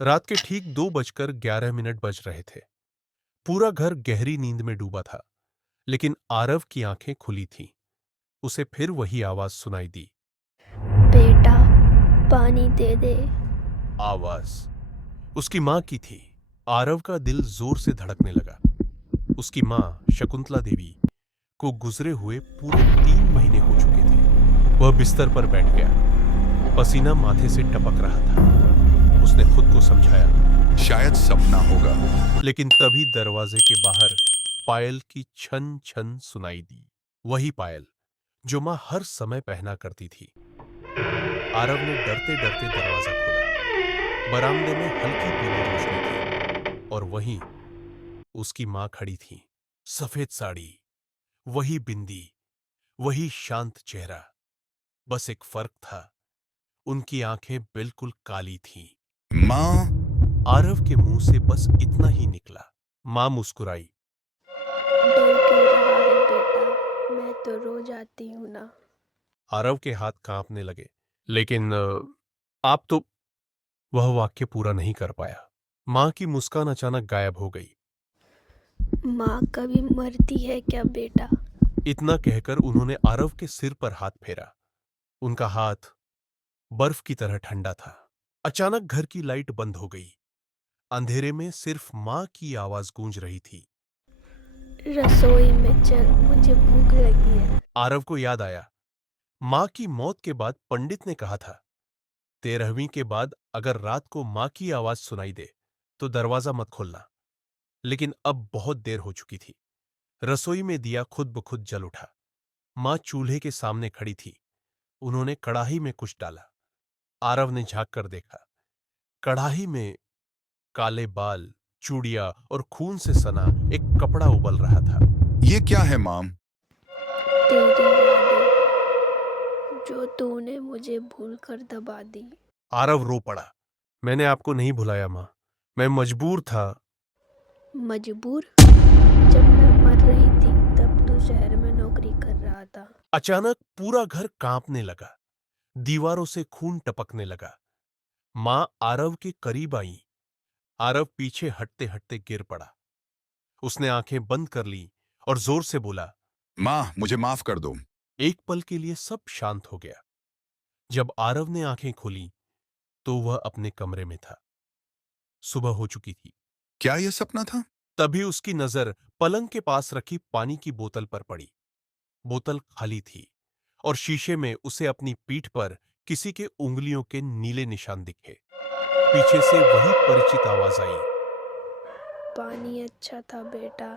रात के ठीक 2:11 बज रहे थे। पूरा घर गहरी नींद में डूबा था, लेकिन आरव की आंखें खुली थीं। उसे फिर वही आवाज सुनाई दी। बेटा, पानी दे दे। आवाज उसकी मां की थी। आरव का दिल जोर से धड़कने लगा। उसकी मां शकुंतला देवी को गुजरे हुए पूरे 3 महीने हो चुके थे। वह बिस्तर पर बैठ गया। पसीना माथे से टपक रहा था। उसने खुद को समझाया, शायद सपना होगा। लेकिन तभी दरवाजे के बाहर पायल की छन छन सुनाई दी। वही पायल जो मां हर समय पहना करती थी। आरव ने डरते डरते दरवाजा खोला। बरामदे में हल्की पीली रोशनी थी और वहीं उसकी मां खड़ी थी। सफेद साड़ी, वही बिंदी, वही शांत चेहरा। बस एक फर्क था, उनकी आंखें बिल्कुल काली थीं। माँ। आरव के मुंह से बस इतना ही निकला। मां मुस्कुराई। डर क्यों रहा है बेटा? मैं तो रोज आती हूँ ना। आरव के हाथ कांपने लगे। लेकिन आप तो। वह वाक्य पूरा नहीं कर पाया। मां की मुस्कान अचानक गायब हो गई। माँ कभी मरती है क्या बेटा? इतना कहकर उन्होंने आरव के सिर पर हाथ फेरा। उनका हाथ बर्फ की तरह ठंडा था। अचानक घर की लाइट बंद हो गई। अंधेरे में सिर्फ मां की आवाज गूंज रही थी। रसोई में चल, मुझे भूख लगी है। आरव को याद आया, मां की मौत के बाद पंडित ने कहा था, 13वीं के बाद अगर रात को मां की आवाज सुनाई दे तो दरवाजा मत खोलना। लेकिन अब बहुत देर हो चुकी थी। रसोई में दिया खुद ब खुद जल उठा। मां चूल्हे के सामने खड़ी थी। उन्होंने कड़ाही में कुछ डाला। आरव ने झांक कर देखा। कड़ाही में काले बाल, चूड़ियां और खून से सना एक कपड़ा उबल रहा था। ये क्या है माम? तेरी यादें, जो तूने मुझे भूल कर दबा दी। आरव रो पड़ा। मैंने आपको नहीं भुलाया मां, मैं मजबूर था। मजबूर? जब मैं मर रही थी तब तू शहर में नौकरी कर रहा था। अचानक पूरा घर कांपने लगा। दीवारों से खून टपकने लगा। मां आरव के करीब आई। आरव पीछे हटते हटते गिर पड़ा। उसने आंखें बंद कर ली और जोर से बोला। माँ, मुझे माफ कर दो। एक पल के लिए सब शांत हो गया। जब आरव ने आंखें खोली तो वह अपने कमरे में था। सुबह हो चुकी थी। क्या यह सपना था? तभी उसकी नजर पलंग के पास रखी पानी की बोतल पर पड़ी। बोतल खाली थी और शीशे में उसे अपनी पीठ पर किसी के उंगलियों के नीले निशान दिखे। पीछे से वही परिचित आवाज आई। पानी अच्छा था बेटा।